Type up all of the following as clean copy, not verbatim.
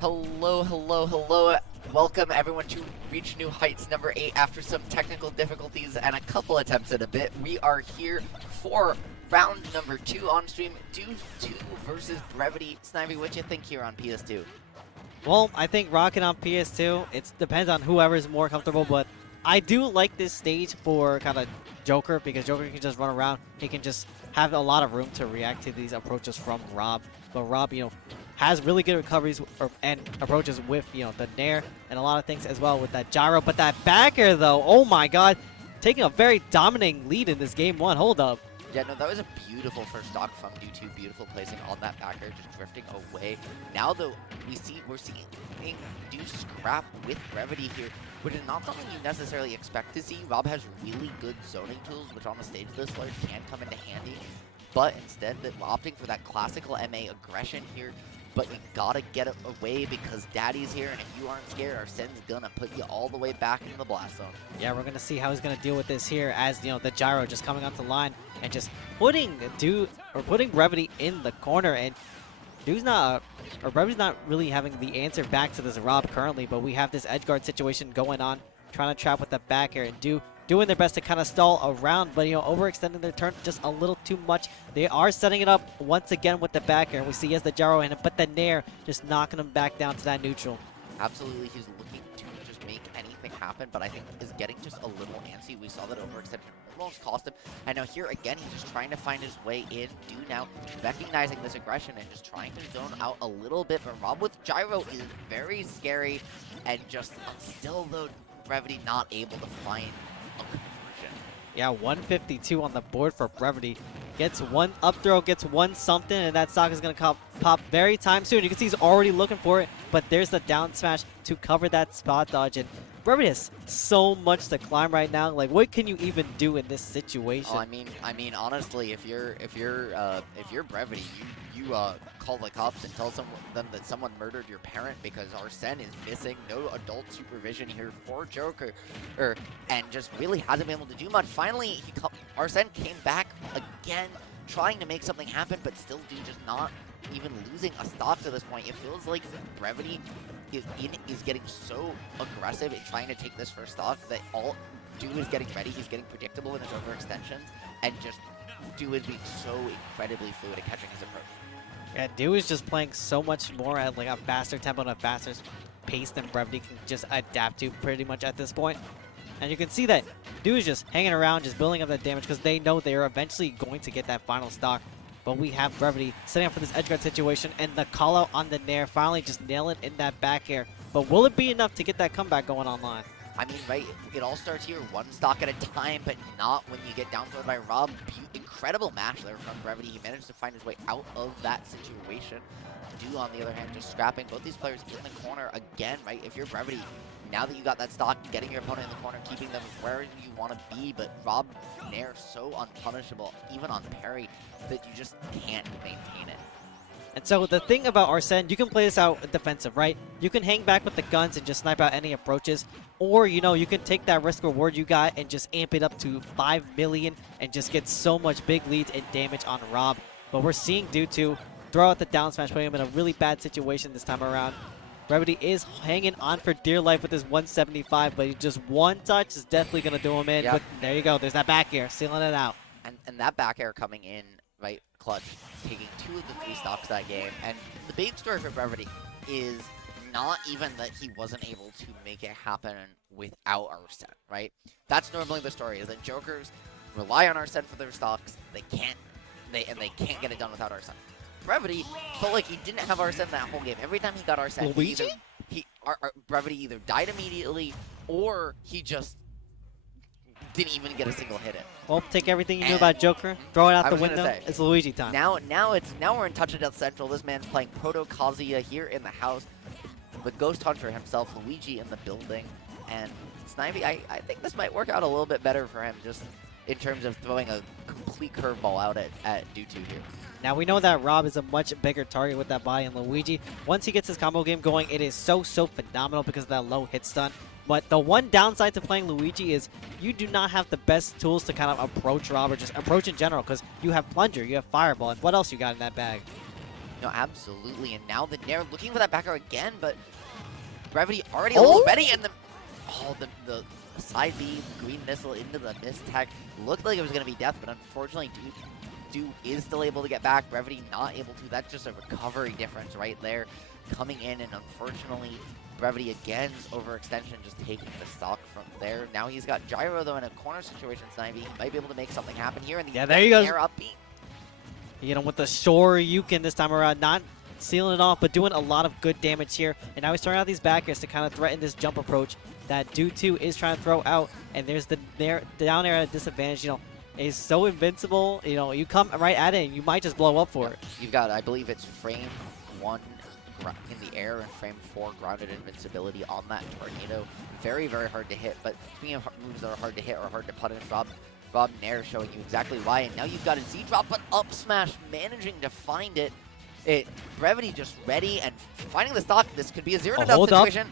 Hello, hello, hello. Welcome everyone to Reach New Heights number 8 after some technical difficulties and a couple attempts at a bit. We are here for round number 2 on stream, Dew2 versus Brevity. Snivy, what you think here on PS2? Well, I think rocking on PS2, it depends on whoever's more comfortable, but I do like this stage for kind of Joker because Joker can just run around. He can just have a lot of room to react to these approaches from Rob. But Rob, has really good recoveries and approaches with, the Nair and a lot of things as well with that gyro. But that back air, though, oh my god, taking a very dominating lead in this game one. Hold up. Yeah, no, that was a beautiful first stock from Dew2. Beautiful placing on that back air, just drifting away. Now, though, we're seeing Dew scrap with Brevity here, which is not something you necessarily expect to see. Rob has really good zoning tools, which on a stage this large can come into handy. But instead, they're opting for that classical MA aggression here. But you gotta get it away because Daddy's here, and if you aren't scared, Arsene's gonna put you all the way back into the blast zone. Yeah, we're gonna see how he's gonna deal with this here as the gyro just coming onto the line and just putting Brevity in the corner, and Brevity's not really having the answer back to this Rob currently, but we have this edge guard situation going on, trying to trap with the back air and doing their best to kind of stall around, but overextending their turn just a little too much. They are setting it up once again with the back air. We see as the gyro in it, but the Nair just knocking him back down to that neutral. Absolutely, he's looking to just make anything happen, but I think is getting just a little antsy. We saw that overextension almost cost him, and now here again, he's just trying to find his way in. Dew now recognizing this aggression and just trying to zone out a little bit, but Rob with gyro is very scary, and just still though, Brevity not able to find a conversion. Yeah, 152 on the board for Brevity. Gets one up throw, gets one something, and that stock is going to pop very time soon. You can see he's already looking for it, but there's the down smash to cover that spot dodge. And Brevity has so much to climb right now. Like, what can you even do in this situation? Oh, I mean, honestly, if you're Brevity, you call the cops and tell them that someone murdered your parent because Arsene is missing. No adult supervision here for Joker, and just really hasn't been able to do much. Finally, Arsene came back again, trying to make something happen, but still just not even losing a stock to this point. It feels like Brevity is getting so aggressive in trying to take this first stock that all Dew is getting ready. He's getting predictable in his overextensions, and just Dew is being so incredibly fluid at catching his approach. Yeah, Dew is just playing so much more at like a faster tempo and a faster pace than Brevity can just adapt to pretty much at this point. And you can see that Dew is just hanging around, just building up that damage because they know they are eventually going to get that final stock. But we have Brevity setting up for this edge guard situation, and the call out on the Nair finally just nailing in that back air. But will it be enough to get that comeback going online? I mean, right, it all starts here, one stock at a time, but not when you get down thrown by Rob. Incredible match there from Brevity. He managed to find his way out of that situation. Dew, on the other hand, just scrapping both these players in the corner again, right? If you're Brevity, now that you got that stock, getting your opponent in the corner, keeping them where you want to be, but Rob Nair so unpunishable, even on parry, that you just can't maintain it. And so the thing about Arsene, you can play this out defensive, right? You can hang back with the guns and just snipe out any approaches. Or, you can take that risk reward you got and just amp it up to 5 million and just get so much big leads and damage on Rob. But we're seeing Dew2 throw out the down smash, putting him in a really bad situation this time around. Brevity is hanging on for dear life with his 175, but just one touch is definitely going to do him in. Yep. But there you go. There's that back air, sealing it out. And that back air coming in, right, clutch, taking 2 of the 3 stocks that game. And the big story for Brevity is not even that he wasn't able to make it happen without Arsene, right? That's normally the story, is that Jokers rely on Arsene for their stocks. They can't get it done without Arsene. Brevity felt like he didn't have Arsene that whole game. Every time he got Arsene, Brevity either died immediately or he just didn't even get a single hit in. Well, take everything you knew about Joker, throw it out the window. It's Luigi time. Now we're in Touch of Death Central. This man's playing Proto Kazuya here in the house. The Ghost Hunter himself, Luigi in the building. And Snivy, I think this might work out a little bit better for him, just in terms of throwing a complete curveball out at Dew2 here. Now we know that Rob is a much bigger target with that body, and Luigi, once he gets his combo game going, it is so phenomenal because of that low hit stun. But the one downside to playing Luigi is you do not have the best tools to kind of approach Rob or just approach in general, because you have Plunger, you have Fireball, and what else you got in that bag? No, absolutely. And now the Nair looking for that back air again, but Brevity already a little ready, and the side B green missile into the miss tech looked like it was going to be death, but unfortunately Dew is still able to get back. Brevity not able to. That's just a recovery difference right there coming in, and unfortunately Brevity again's overextension just taking the stock from there. Now he's got Gyro though in a corner situation, Snivy. He might be able to make something happen here, and yeah, there you go. Nair upbeat. You know, with the Shoryuken this time around, not sealing it off, but doing a lot of good damage here. And now he's throwing out these back airs to kind of threaten this jump approach that Dew2 is trying to throw out. And there's the down air at a disadvantage. You know, is so invincible. You know, you come right at it and you might just blow up for it. You've got, I believe it's frame 1 in the air and frame 4 grounded invincibility on that tornado. Very, very hard to hit. But speaking of moves that are hard to hit or hard to punish, Rob Nair showing you exactly why. And now you've got a Z-drop, but up smash managing to find it. Brevity just ready and finding the stock. This could be a 0-0 situation.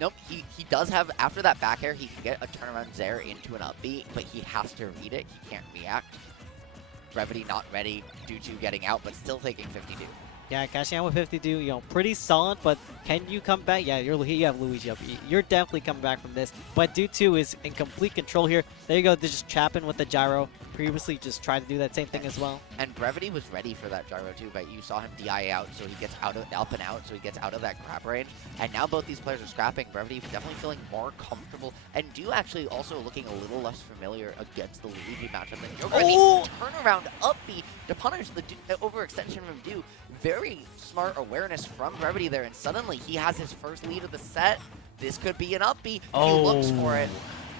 Nope, he does have, after that back air, he can get a turnaround Zair into an upbeat, but he has to read it. He can't react. Brevity not ready, Dew2 getting out, but still taking 52. Yeah, cashing out with 52, you know, pretty solid, but can you come back? Yeah, you have Luigi up. You're definitely coming back from this, but Dew2 is in complete control here. There you go, they're just chapping with the gyro. Previously just tried to do that same thing as well. And Brevity was ready for that gyro too, but you saw him DI out, so he gets up and out, so he gets out of that grab range. And now both these players are scrapping. Brevity definitely feeling more comfortable, and Dew actually also looking a little less familiar against the Luigi matchup than Joker. Oh! The turnaround upbeat to punish the overextension from Dew. Very smart awareness from Brevity there, and suddenly he has his first lead of the set. This could be an upbeat. He looks for it.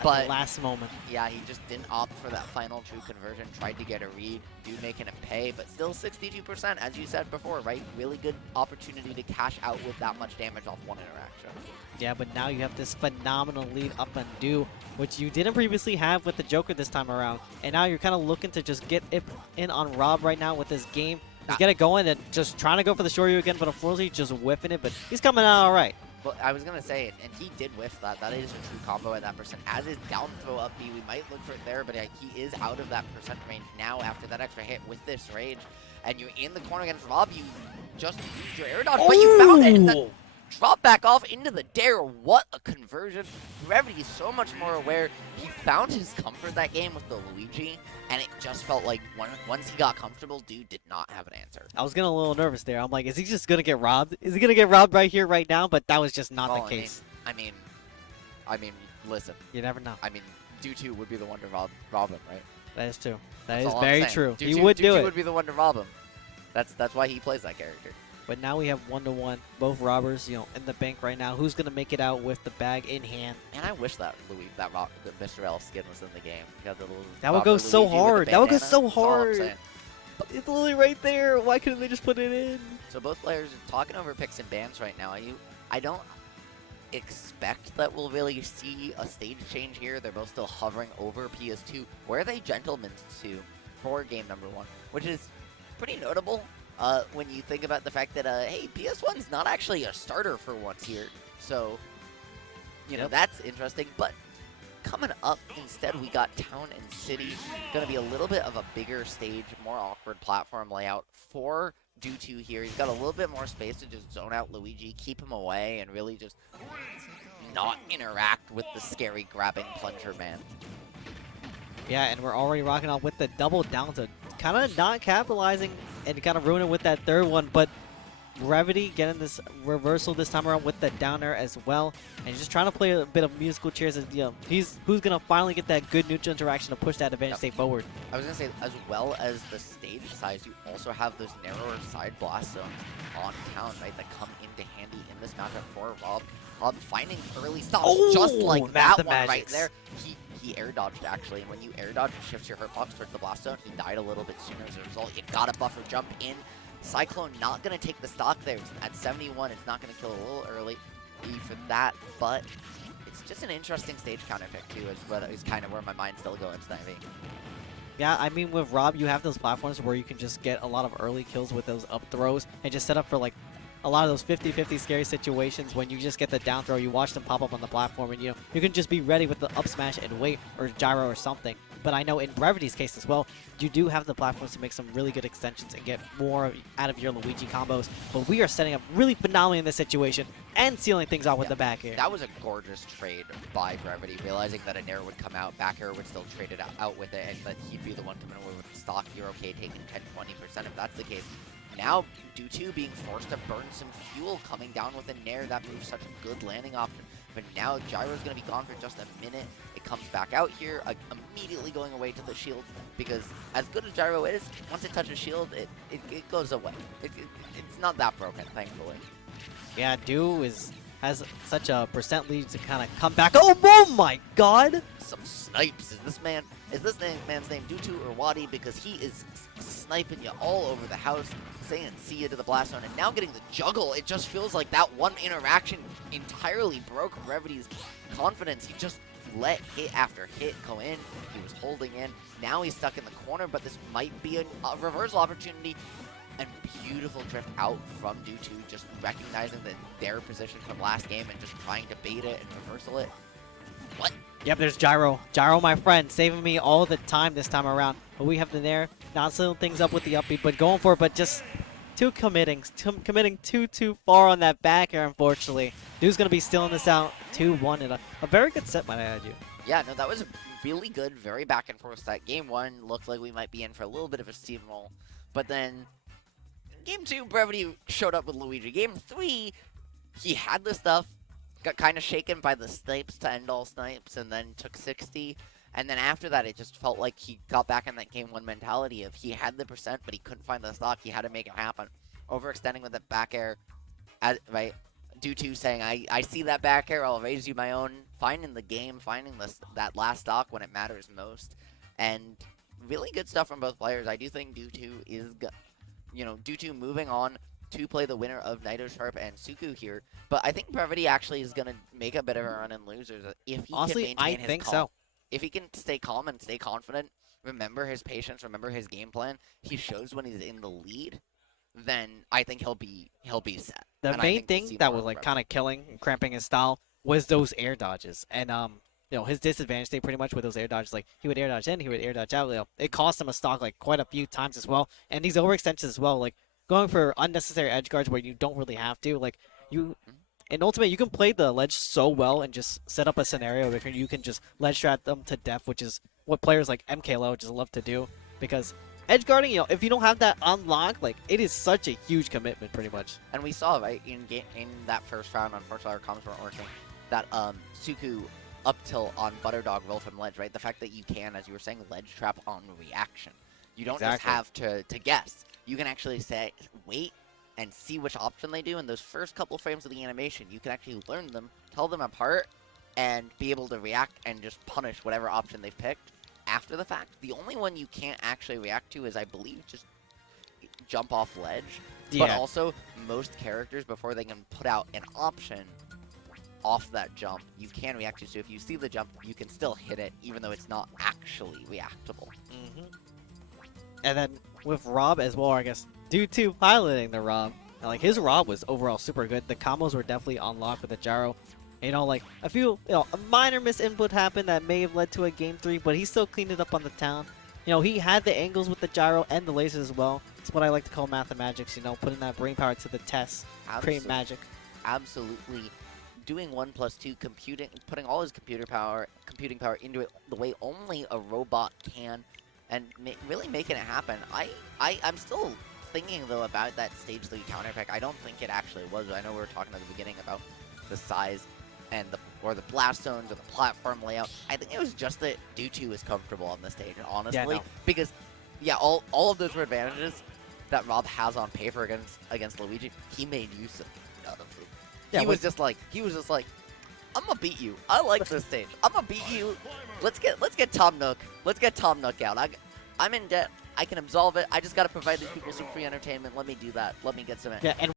But last moment. Yeah, he just didn't opt for that final true conversion. Tried to get a read, making him pay, but still 62%, as you said before, right? Really good opportunity to cash out with that much damage off one interaction. Yeah, but now you have this phenomenal lead up on Dew, which you didn't previously have with the Joker this time around. And now you're kind of looking to just get it in on Rob right now with this game. Just get it going and just trying to go for the Shoryu again, but unfortunately just whiffing it, but he's coming out all right. But I was going to say, and he did whiff that. That is a true combo at that percent. As is down throw up B, we might look for it there, but he is out of that percent range now after that extra hit with this rage. And you're in the corner against Rob. You just used your air dodge, but you found it. And then drop back off into the dare. What a conversion. Brevity is so much more aware. He found his comfort that game with the Luigi, and it just felt like once he got comfortable, Dew did not have an answer. I was getting a little nervous there. I'm like, is he just going to get robbed? Is he going to get robbed right here, right now? But that was just not the case. I mean, listen. You never know. I mean, Dew2 would be the one to rob him, right? That is true. That is very true. He would do it. Dew2 would be the one to rob him. That's why he plays that character. But now we have 1-1, both robbers, you know, in the bank right now. Who's gonna make it out with the bag in hand? And I wish that the Mr. L skin was in the game. That would go so hard. That would go so hard. It's literally right there. Why couldn't they just put it in? So both players are talking over picks and bans right now. I don't expect that we'll really see a stage change here. They're both still hovering over PS2. Where are they gentlemen to for game number 1? Which is pretty notable. When you think about the fact that, hey, PS1's not actually a starter for once here. So, you know, that's interesting. But coming up, instead, we got Town and City. Going to be a little bit of a bigger stage, more awkward platform layout for Dew2 here. He's got a little bit more space to just zone out Luigi, keep him away, and really just not interact with the scary grabbing plunger man. Yeah, and we're already rocking off with the double down to kind of not capitalizing and kind of ruining with that third one, but Brevity getting this reversal this time around with the down air as well, and just trying to play a bit of musical chairs. As, you know, who's gonna finally get that good neutral interaction to push that advantage state forward. I was gonna say, as well as the stage size, you also have those narrower side blast zones on Town, right, that come into handy in this matchup for Rob. Rob finding early stops, just like that one right there. He air dodged, actually, and when you air dodge, it shifts your hurt box towards the blast zone. He died a little bit sooner as a result. You got a buffer jump in. Cyclone not going to take the stock there. At 71, it's not going to kill a little early for that, but it's just an interesting stage counter pick, too, is kind of where my mind's still going tonight. Yeah, I mean, with Rob, you have those platforms where you can just get a lot of early kills with those up throws and just set up for, like, a lot of those 50-50 scary situations when you just get the down throw, you watch them pop up on the platform, and you can just be ready with the up smash and wait, or gyro or something. But I know in Brevity's case as well, you do have the platforms to make some really good extensions and get more out of your Luigi combos. But we are setting up really phenomenally in this situation and sealing things out with the back air. That was a gorgeous trade by Brevity, realizing that an air would come out, back air would still trade it out with it, and that he'd be the one coming away with the stock. You're okay taking 10-20% if that's the case. Now, Dew2 being forced to burn some fuel, coming down with a nair, that proves such a good landing option. But now Gyro's going to be gone for just a minute. It comes back out here, immediately going away to the shield, because as good as Gyro is, once it touches shield, it goes away. It's not that broken, thankfully. Yeah, Dew has such a percent lead to kind of come back. Oh my god! Some snipes. Is this man's name Dew2 or Wadi? Because he is sniping you all over the house, saying see you to the blast zone, and now getting the juggle. It just feels like that one interaction entirely broke Brevity's confidence. He just let hit after hit go in. He was holding in. Now he's stuck in the corner, but this might be a reversal opportunity. And beautiful drift out from Dew2, just recognizing that their position from last game and just trying to bait it and reversal it. What? Yep, there's Gyro. Gyro, my friend, saving me all the time this time around. But we have the nair, not sealing things up with the upbeat, but going for it, but just committing too far on that back air, unfortunately. Dew's going to be stealing this out 2-1 in a very good set, might I add you. Yeah, no, that was a really good, very back and forth set. Game 1 looked like we might be in for a little bit of a steamroll, but then Game 2, Brevity showed up with Luigi. Game 3, he had the stuff, got kind of shaken by the snipes to end all snipes, and then took 60. And then after that, it just felt like he got back in that Game 1 mentality of he had the percent, but he couldn't find the stock. He had to make it happen. Overextending with the back air, right? Dew2 saying, I see that back air, I'll raise you my own. Finding the game, finding that last stock when it matters most. And really good stuff from both players. I do think Dew2 is Dew2 moving on to play the winner of Naito Sharp and Suku here. But I think Brevity actually is going to make a bit of a run in losers if he Honestly, can maintain I his think calm. so. If he can stay calm and stay confident, remember his patience, remember his game plan, he shows when he's in the lead, then I think he'll be set. The and main thing that was like kind of killing and cramping his style was those air dodges. And his disadvantage state pretty much with those air dodges, like he would air dodge in, he would air dodge out. It cost him a stock like quite a few times as well. And these overextensions as well, like going for unnecessary edge guards where you don't really have to. Like in Ultimate, you can play the ledge so well and just set up a scenario where you can just ledge strat them to death, which is what players like MKLo just love to do. Because edge guarding, if you don't have that unlocked, like it is such a huge commitment, pretty much. And we saw right in that first round, unfortunately our comms weren't working, that Suku up tilt on Butterdog roll from ledge, right? The fact that you can, as you were saying, ledge trap on reaction. You don't just have to guess. You can actually say, wait, and see which option they do. In those first couple frames of the animation, you can actually learn them, tell them apart, and be able to react and just punish whatever option they've picked after the fact. The only one you can't actually react to is, I believe, just jump off ledge. Yeah. But also, most characters, before they can put out an option off that jump, you can react to. So if you see the jump, you can still hit it, even though it's not actually reactable. And then with Rob as well, I guess, Dew2 piloting the Rob. Like, his Rob was overall super good. The combos were definitely unlocked with the gyro. Like, a few, a minor misinput happened that may have led to a Game 3, but he still cleaned it up on the town. He had the angles with the gyro and the lasers as well. It's what I like to call mathemagics, putting that brain power to the test, create magic. Absolutely. Doing 1+2 computing, putting all his computing power into it the way only a robot can, and really making it happen. I'm still thinking though about that stage 3 counter pick. I don't think it actually was. I know we were talking at the beginning about the size and the blast zones or the platform layout. I think it was just that Dew2 is comfortable on the stage, honestly. Yeah, no. Because all of those were advantages that Rob has on paper against Luigi. He made use of none of them. Yeah, he was just like, I'm gonna beat you. I like this stage. I'm gonna beat you. Let's get Tom Nook. Let's get Tom Nook out. I'm in debt. I can absolve it. I just gotta provide these people some free entertainment. Let me do that. Let me get some. Yeah, and